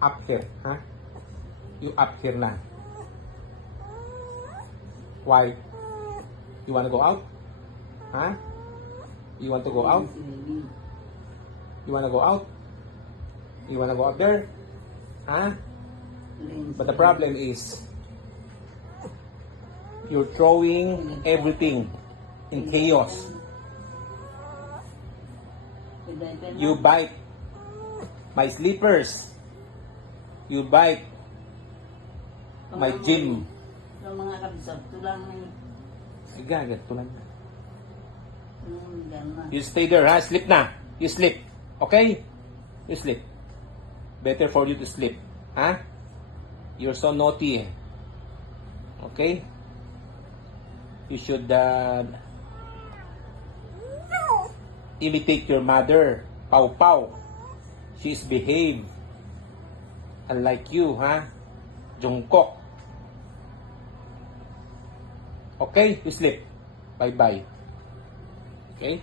Up here, ha? You up here na. Why? You wanna go out? Huh? You want to go out? You wanna go out? You wanna go out there? Huh? But the problem is, you're throwing everything in chaos. You bite my slippers. You bite my gym. Yung mga kabisab, tulang na Gagat, tulan na. gana. You stay there, ha? Sleep na. You sleep. Okay? You sleep. Better for you to sleep. Ha? You're so naughty, eh. Okay? You should imitate your mother. Pau Pau. She's behaved. Unlike you, ha? Jungkook. Okay? You sleep. Bye-bye. Okay?